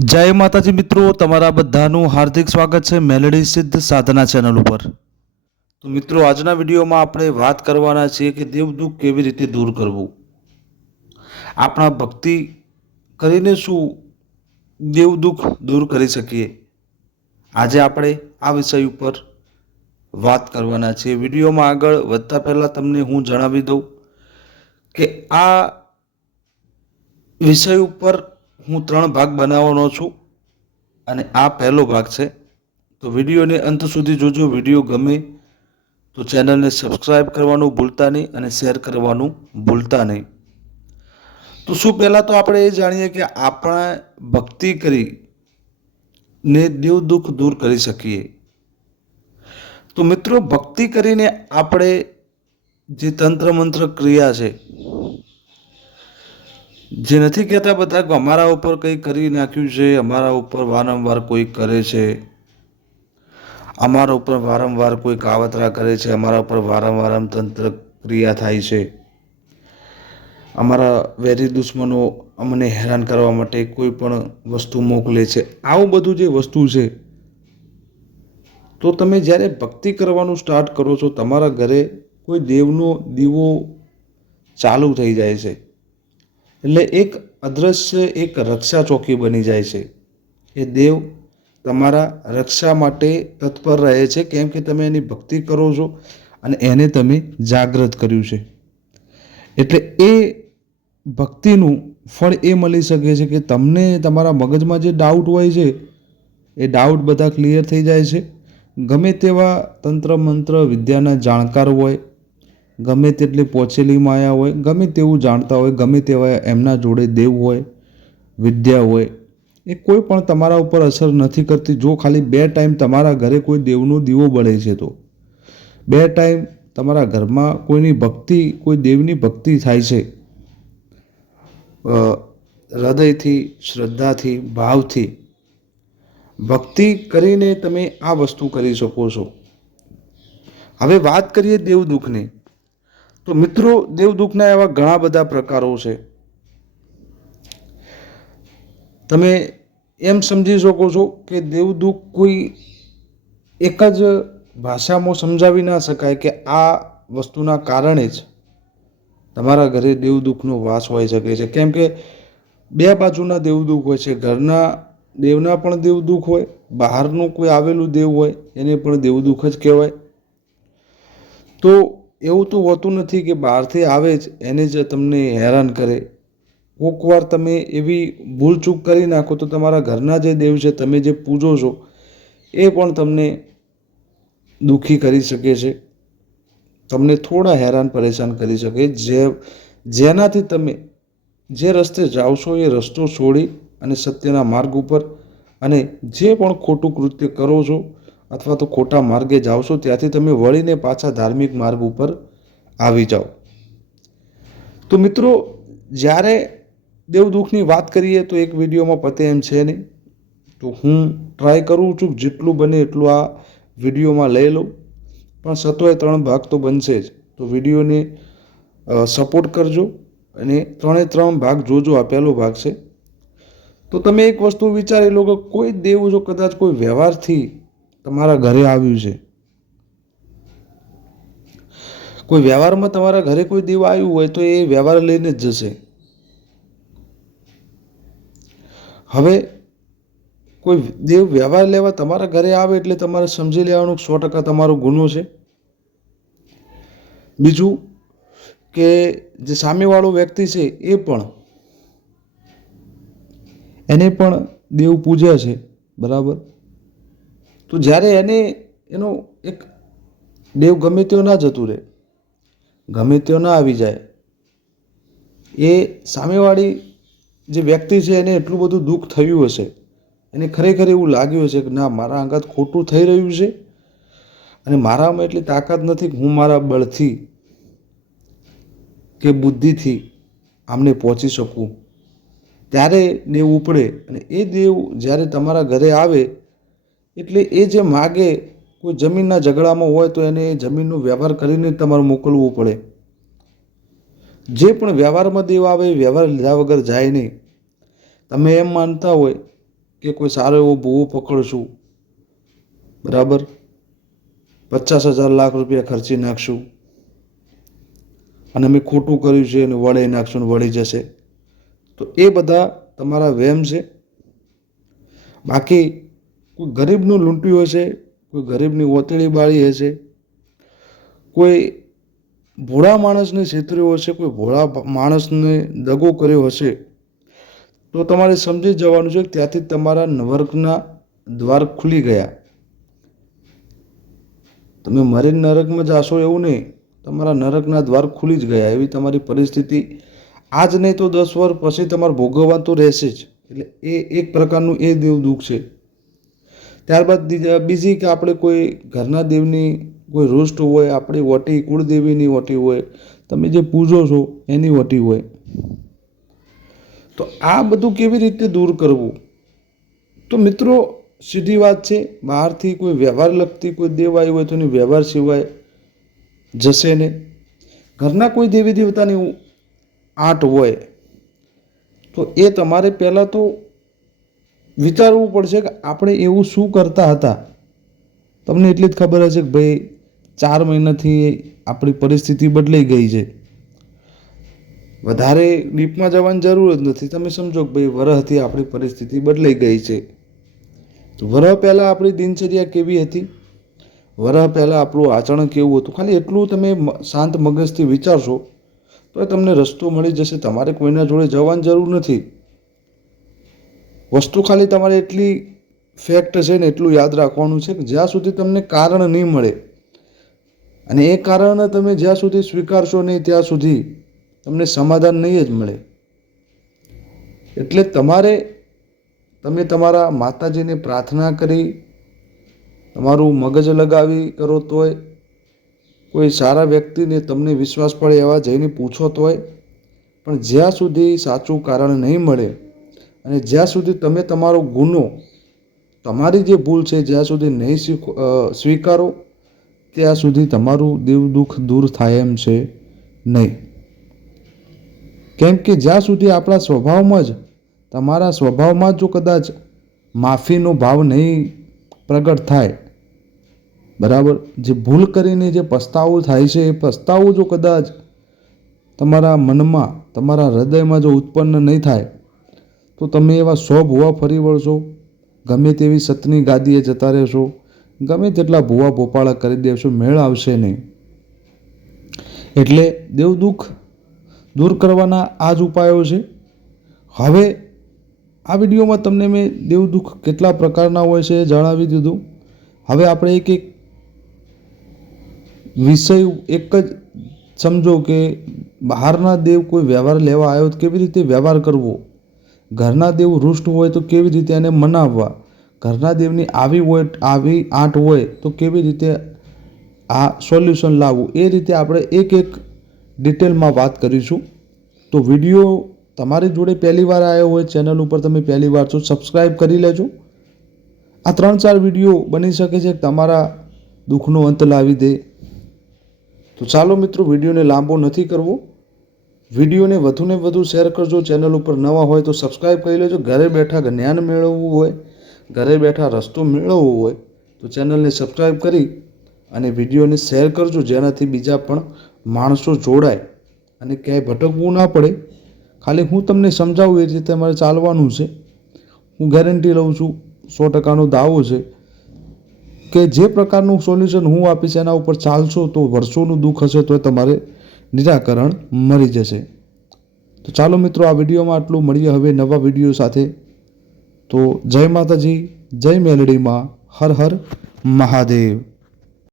જય માતાજી મિત્રો, તમારા બધાનું હાર્દિક સ્વાગત છે મેલડી સિદ્ધ સાધના ચેનલ ઉપર. તો મિત્રો, આજના વિડીયોમાં આપણે વાત કરવાના છીએ કે દેવ દુઃખ કેવી રીતે દૂર કરવું. આપણા ભક્તિ કરીને શું દેવ દુઃખ દૂર કરી શકીએ? આજે આપણે આ વિષય ઉપર વાત કરવાના છીએ. વિડીયોમાં આગળ વધતા પહેલાં તમને હું જણાવી દઉં કે આ વિષય ઉપર હું ત્રણ ભાગ બનાવવાનો છું અને આ પહેલો ભાગ છે. તો વિડીયોને અંત સુધી જોજો. વીડિયો ગમે તો ચેનલને સબસ્ક્રાઈબ કરવાનું ભૂલતા નહીં અને શેર કરવાનું ભૂલતા નહીં. તો શું પહેલાં તો આપણે એ જાણીએ કે આપણે ભક્તિ કરી ને દેવ દુઃખ દૂર કરી શકીએ. તો મિત્રો, ભક્તિ કરીને આપણે જે તંત્ર મંત્ર ક્રિયા છે જે નથી કહેતા બધા અમારા ઉપર કંઈ કરી નાખ્યું છે, અમારા ઉપર વારંવાર કોઈ કરે છે. અમારા ઉપર વારંવાર કોઈ કાવતરા કરે છે, અમારા ઉપર વારંવાર તંત્ર ક્રિયા થાય છે. અમારા વેરી દુશ્મનો અમને હેરાન કરવા માટે કોઈ પણ વસ્તુ મોકલે છે. આવું બધું જે વસ્તુ છે, તો તમે જ્યારે ભક્તિ કરવાનું સ્ટાર્ટ કરો છો, તમારા ઘરે કોઈ દેવનો દીવો ચાલુ થઈ જાય છે. એટલે એક અદૃશ્ય એક રક્ષા ચોકી બની જાય છે. એ દેવ તમારા રક્ષા માટે તત્પર રહે છે, કેમ કે તમે એની ભક્તિ કરો છો અને એને તમે જાગૃત કર્યું છે. એટલે એ ભક્તિનું ફળ એ મળી શકે છે કે તમને તમારા મગજમાં જે ડાઉટ હોય છે, એ ડાઉટ બધા ક્લિયર થઈ જાય છે. ગમે તેવા તંત્ર મંત્ર વિદ્યાના જાણકાર હોય ગમે તેટલી પહોંચેલી માયા હોય, ગમે તેવું જાણતા હોય, ગમે તેવા એમના જોડે દેવ હોય, વિદ્યા હોય, એ કોઈ પણ તમારા ઉપર અસર નથી કરતી. જો ખાલી બે ટાઈમ તમારા ઘરે કોઈ દેવનો દીવો બળે છે તો. બે ટાઈમ તમારા ઘરમાં કોઈની ભક્તિ, કોઈ દેવની ભક્તિ થાય છે. હૃદયથી, શ્રદ્ધાથી, ભાવથી. ભક્તિ કરીને તમે આ વસ્તુ કરી શકો છો. હવે વાત કરીએ દેવ દુઃખની તો મિત્રો દેવ દુઃખના એવા ઘણા બધા પ્રકારો છે. તમે એમ સમજી શકો છો કે દેવ દુઃખ કોઈ એક જ ભાષામાં સમજાવી ના શકાય કે આ વસ્તુના કારણે જ તમારા ઘરે દેવ દુઃખનો વાસ હોઈ શકે છે. કેમ કે બે બાજુના દેવ દુઃખ હોય છે. ઘરના દેવના પણ દેવ દુઃખ હોય, બહારનું કોઈ આવેલું દેવ હોય, એને પણ દેવ દુઃખ જ કહેવાય. તો એવું તો હોતું નથી કે બહારથી આવે જ, એને જ તમને હેરાન કરે. કોક વાર તમે એવી ભૂલચૂક કરી નાખો તો તમારા ઘરના જે દેવ છે, તમે જે પૂજો છો, એ પણ તમને દુઃખી કરી શકે છે. તમને થોડા હેરાન પરેશાન કરી શકે. જે, જેનાથી તમે જે રસ્તે જાઓ છો, એ રસ્તો છોડી અને સત્યના માર્ગ ઉપર અને જે પણ ખોટું કૃત્ય કરો છો અથવા તો ખોટા માર્ગે જાઓ ત્યાંથી તમે વળીને પાછા ધાર્મિક માર્ગ ઉપર આવી જાઓ. તો મિત્રો, જ્યારે દેવ દુઃખની વાત કરીએ તો એક વિડીયોમાં પતે એમ છે નહીં. તો હું ટ્રાય કરું છું, જેટલું બને એટલું આ વિડીયોમાં લઈ લઉં. પણ સતોય ત્રણ ભાગ તો બનશે જ. તો વિડીયોને સપોર્ટ કરજો અને ત્રણે ત્રણ ભાગ જોજો, આ પહેલો ભાગ છે. તો તમે એક વસ્તુ વિચારી લો કે કોઈ દેવ જો કદાચ કોઈ વ્યવહારથી તમારા ઘરે આવ્યું છે. કોઈ વ્યવહારમાં તમારા ઘરે કોઈ દેવ આવ્યું હોય તો એ વ્યવહાર લઈને જ જશે. હવે કોઈ દેવ વ્યવહાર લેવા તમારા ઘરે આવે એટલે તમારે સમજી લેવાનું સો ટકા તમારો ગુનો છે. બીજું કે જે સામેવાળો વ્યક્તિ છે એ પણ એને પણ દેવ પૂજ્યા છે. બરાબર? તો જ્યારે એને એનો એક દેવ ગમે તેઓ ના જતું રહે, ગમે તેઓ ના આવી જાય, એ સામેવાળી જે વ્યક્તિ છે એને એટલું બધું દુઃખ થયું હશે, એને ખરેખર એવું લાગ્યું હશે કે ના, મારા અંગત ખોટું થઈ રહ્યું છે અને મારામાં એટલી તાકાત નથી કે હું મારા બળથી કે બુદ્ધિથી આમને પહોંચી શકું. ત્યારે દેવ ઉપડે અને એ દેવ જ્યારે તમારા ઘરે આવે એટલે એ જે માગે કોઈ જમીનના ઝઘડામાં હોય તો એને જમીનનો વ્યવહાર કરીને તમારે મોકલવું પડે. જે પણ વ્યવહારમાં દેવ આવે એ વ્યવહાર લીધા વગર જાય નહીં. તમે એમ માનતા હોય કે કોઈ સારો એવો ભૂવો પકડશું. બરાબર? પચાસ હજાર લાખ રૂપિયા ખર્ચી નાખશું. અને અમે ખોટું કર્યું છે અને વળી નાખશું વળી જશે. તો એ બધા તમારા વહેમ છે. બાકી કોઈ ગરીબનું લૂંટ્યું હશે, કોઈ ગરીબની ઓતળી બાળી હશે, કોઈ ભોળા માણસને છેતર્યો હશે, કોઈ ભોળા માણસને દગો કર્યો હશે, તો તમારે સમજી જવાનું છે કે ત્યાંથી તમારા નરકના દ્વાર ખુલી ગયા. તમે મરીને નરકમાં જાશો એવું નહીં, તમારા નરકના દ્વાર ખુલી જ ગયા, એવી તમારી પરિસ્થિતિ આજ નહીં તો દસ વર્ષ પછી તમારે ભોગવવા તો રહેશે જ. એટલે એ એક પ્રકારનું એ દેવ દુઃખ છે. ત્યારબાદ બીજી કે આપણે કોઈ ઘરના દેવની કોઈ રોષ્ટ હોય, આપણી વટી, કુળદેવીની વટી હોય, તમે જે પૂજો છો, એની વટી હોય. તો આ બધું કેવી રીતે દૂર કરવું? તો મિત્રો, સીધી વાત છે, બહારથી કોઈ વ્યવહાર લગતી કોઈ દેવ આવી હોય તો એની વ્યવહાર સિવાય જશે ને ઘરના કોઈ દેવી દેવતાની આંટ હોય, તો એ તમારે પહેલાં તો વિચારવું પડશે કે આપણે એવું શું કરતા હતા? તમને એટલી જ ખબર હશે કે ભાઈ, ચાર મહિનાથી આપણી પરિસ્થિતિ બદલાઈ ગઈ છે. વધારે ડીપમાં જવાની જરૂર જ નથી. તમે સમજો કે ભાઈ, વરહથી આપણી પરિસ્થિતિ બદલાઈ ગઈ છે. વરહ પહેલાં આપણી દિનચર્યા કેવી હતી? વરહ પહેલાં આપણું આચરણ કેવું હતું? ખાલી એટલું તમે શાંત મગજથી વિચારશો, તો તમને રસ્તો મળી જશે. તમારે કોઈના જોડે જવાની જરૂર નથી. વસ્તુ ખાલી તમારે એટલી ફેક્ટ છે ને એટલું યાદ રાખવાનું છે કે જ્યાં સુધી તમને કારણ નહીં મળે. અને એ કારણ તમે જ્યાં સુધી સ્વીકારશો નહીં, ત્યાં સુધી તમને સમાધાન નહીં જ મળે. એટલે તમારે, તમે તમારા માતાજીને પ્રાર્થના કરી, તમારું મગજ લગાવી કરો તોય, કોઈ સારા વ્યક્તિને તમને વિશ્વાસ પડે એવા જઈને પૂછો તોય, પણ જ્યાં સુધી સાચું કારણ નહીં મળે અને જ્યાં સુધી તમે તમારો ગુનો, તમારી જે ભૂલ છે, જ્યાં સુધી નહીં સ્વીકારો, ત્યાં સુધી તમારું દેવ દુઃખ દૂર થાય એમ છે નહીં. કેમ કે જ્યાં સુધી આપણા સ્વભાવમાં જ, તમારા સ્વભાવમાં જો કદાચ માફીનો ભાવ નહીં પ્રગટ થાય, બરાબર? જે ભૂલ કરીને જે પસ્તાવો થાય છે, એ પસ્તાવો જો કદાચ તમારા મનમાં, તમારા હૃદયમાં જો ઉત્પન્ન નહીં થાય તો તમે એવા સો ભૂવા ફરી વળશો? ગમે તેવી સતની ગાદીએ જતા રહેશો. ગમે તેટલા ભૂવા ભોપાળા કરી દેશો, મેળ આવશે નહીં. એટલે દેવ દુઃખ દૂર કરવાના આ જ ઉપાયો છે. હવે આ વિડીયોમાં તમને મેં દેવ દુઃખ કેટલા પ્રકારના હોય છે એ જણાવી દીધું. હવે આપણે એક એક વિષય એક જ સમજો કે બહારના દેવ કોઈ વ્યવહાર લેવા આવ્યો કેવી રીતે વ્યવહાર કરવો? ઘરના દેવ રૂષ્ટ હોય તો કેવી રીતે એને મનાવવા? ઘરના દેવની આવી હોય, આવી આંટ હોય તો કેવી રીતે આ સોલ્યુશન લાવવું? એ રીતે આપણે એક એક ડિટેલમાં વાત કરીશું. તો વીડિયો તમારી જોડે પહેલી વાર આવ્યો હોય, ચેનલ ઉપર તમે પહેલી વાર છો સબસ્ક્રાઈબ કરી લેજો. આ ત્રણ ચાર વીડિયો બની શકે છે, તમારા દુઃખનો અંત લાવી દે. તો ચાલો મિત્રો, વિડીયોને લાંબો નથી કરવો. વિડીયોને વધુને વધુ શેર કરજો. ચેનલ ઉપર નવા હોય તો સબસ્ક્રાઈબ કરી લેજો. ઘરે બેઠા જ્ઞાન મેળવવું હોય, ઘરે બેઠા રસ્તો મેળવવો હોય, તો ચેનલને સબસ્ક્રાઈબ કરી અને વિડીયોને શેર કરજો. જેનાથી બીજા પણ માણસો જોડાય અને ક્યાંય ભટકવું ના પડે. ખાલી હું તમને સમજાવું એ રીતે તમારે ચાલવાનું છે. હું ગેરંટી લઉં છું, સો ટકાનો દાવો છે કે જે પ્રકારનું સોલ્યુશન હું આપીશ એના ઉપર ચાલશો તો વર્ષોનું દુઃખ હશે તો તમારે નિરાકરણ મળી જશે. તો ચાલો મિત્રો, આ વિડીયોમાં આટલું મળીએ. હવે નવા વીડિયો સાથે. તો જય માતાજી, જય મેલડીમાં. હર હર મહાદેવ.